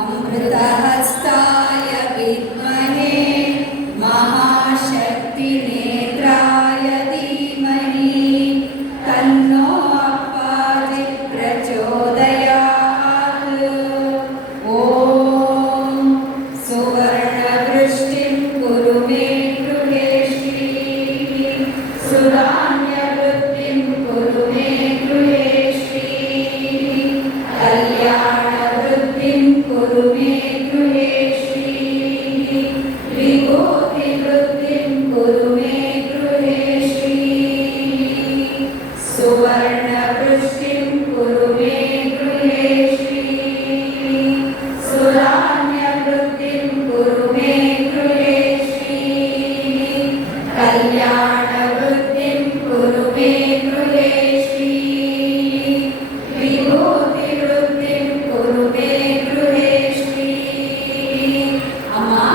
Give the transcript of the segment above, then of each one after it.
अमृतहस्ताय विद्महे महाशक्तिनेत्राय धीमहि तन्नो अप्पाजि प्रचोदयात्। ॐ सुवर्णवृष्टिं कुरु मे गृहे श्रीः सुधान्यवृद्धिं कुरु मे गृहे श्रीः कल्याणवृद्धिं कुरु मे गृहे श्रीः विभूतिवृद्धिं कुरु मे गृहे श्रीः सुवर्णवृष्टिं कुरु मे गृहे श्रीः सुधान्यवृद्धिं कुरु मे गृहे श्रीः कल्याणवृद्धिं कुरु मे गृहे श्रीः विभूतिवृद्धिं कुरु मे गृहे श्रीः अम्मा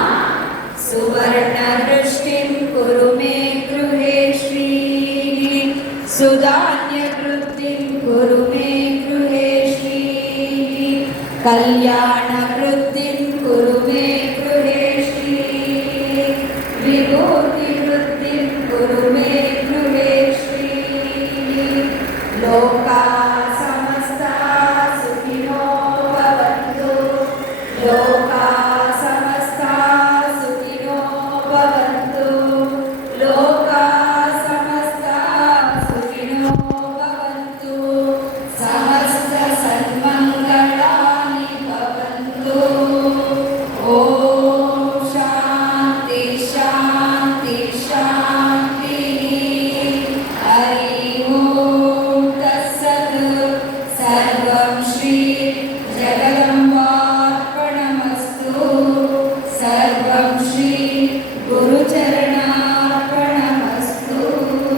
सुवर्णवृष्टिं कुरु मे गृहे श्रीः सुधान्यवृद्धिं कुरु मे गृहे श्रीः कल्याणवृद्धिं कुरु मे गृहे श्रीः विभूति